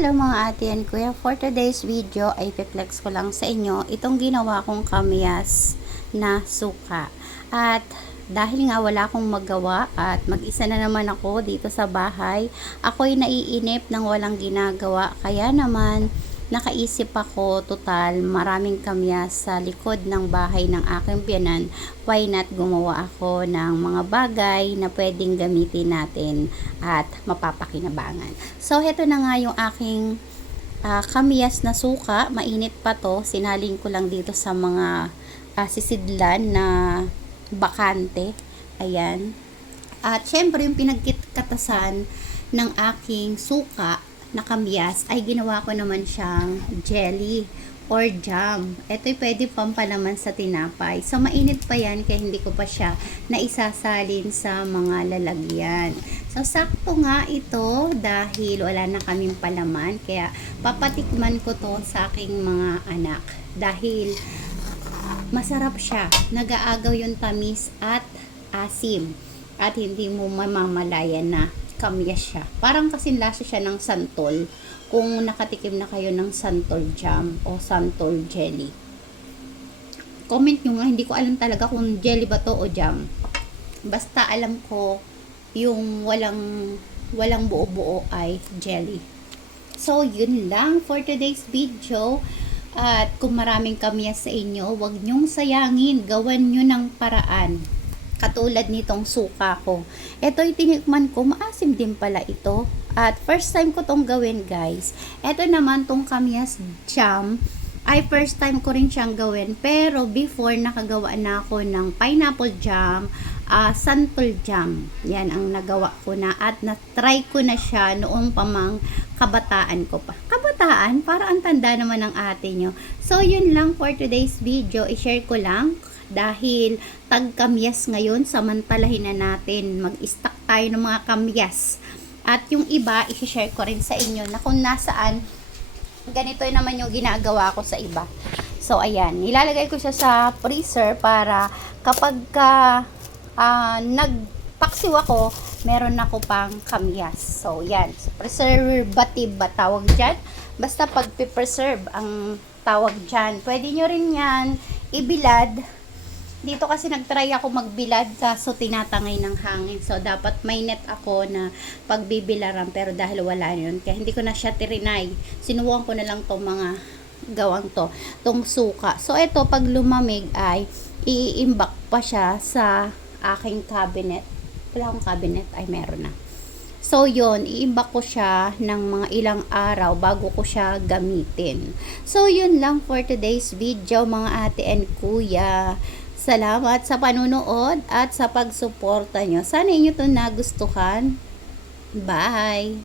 Hello mga ate and kuya, for today's video ay flex ko lang sa inyo itong ginawa kong kamyas na suka. At dahil nga wala akong magawa at mag-isa na naman ako dito sa bahay, ako'y naiinip ng walang ginagawa. Kaya naman nakaisip ako, total maraming kamyas sa likod ng bahay ng aking biyanan, why not gumawa ako ng mga bagay na pwedeng gamitin natin at mapapakinabangan. So heto na nga yung aking kamyas na suka. Mainit pa to, sinaling ko lang dito sa mga sisidlan na bakante. Ayan. At syempre yung pinagkikatasan ng aking suka na kamyas ay ginawa ko naman siyang jelly or jam. Ito'y pwede pampalaman sa tinapay. So mainit pa yan kaya hindi ko pa siya naisasalin sa mga lalagyan. So sakto nga ito dahil wala na kaming palaman, kaya papatikman ko to sa aking mga anak dahil masarap siya. Nag-aagaw yung tamis at asim at hindi mo mamamalayan na kamyas siya. Parang kasing lasa siya ng santol kung nakatikim na kayo ng santol jam o santol jelly. Comment nyo nga, hindi ko alam talaga kung jelly ba to o jam. Basta alam ko yung walang buo-buo ay jelly. So yun lang for today's video. At kung maraming kamyas sa inyo, wag nyong sayangin, gawan nyo ng paraan. Katulad nitong suka ko. Ito'y tinikman ko, maasim din pala ito. At first time ko tong gawin, guys. Ito naman tong kamyas jam ay first time ko rin siyang gawin. Pero before, nakagawa na ako ng pineapple jam, santol jam. Yan ang nagawa ko na at na-try ko na siya noong pamang kabataan ko pa. Kabataan? Para ang tanda naman ng ate nyo. So, yun lang for today's video. I-share ko lang dahil tag-kamyas ngayon, samantalahin na natin. Mag-stock tayo ng mga kamyas. At yung iba, i-share ko rin sa inyo na kung nasaan, ganito naman yung ginagawa ko sa iba. So, ayan. Nilalagay ko siya sa freezer para kapag nagpaksiw ako, meron ako pang kamyas. So, yan. Preservative ba tawag dyan? Basta pag-preserve ang tawag dyan. Pwede nyo rin yan ibilad. Dito kasi nagtry ako magbilad kaso tinatangay ng hangin. So, dapat may net ako na pagbibilaran. Pero dahil wala yun, kaya hindi ko na siya tirinay. Sinubukan ko na lang tong mga gawang to. Tong suka. So, ito pag lumamig ay iimbak pa siya sa aking cabinet. Wala akong cabinet. Ay, meron na. So, yun. Iimbak ko siya ng mga ilang araw bago ko siya gamitin. So, yun lang for today's video, mga ate and kuya. Salamat sa panunood at sa pagsuporta nyo. Sana inyo ito nagustuhan. Bye!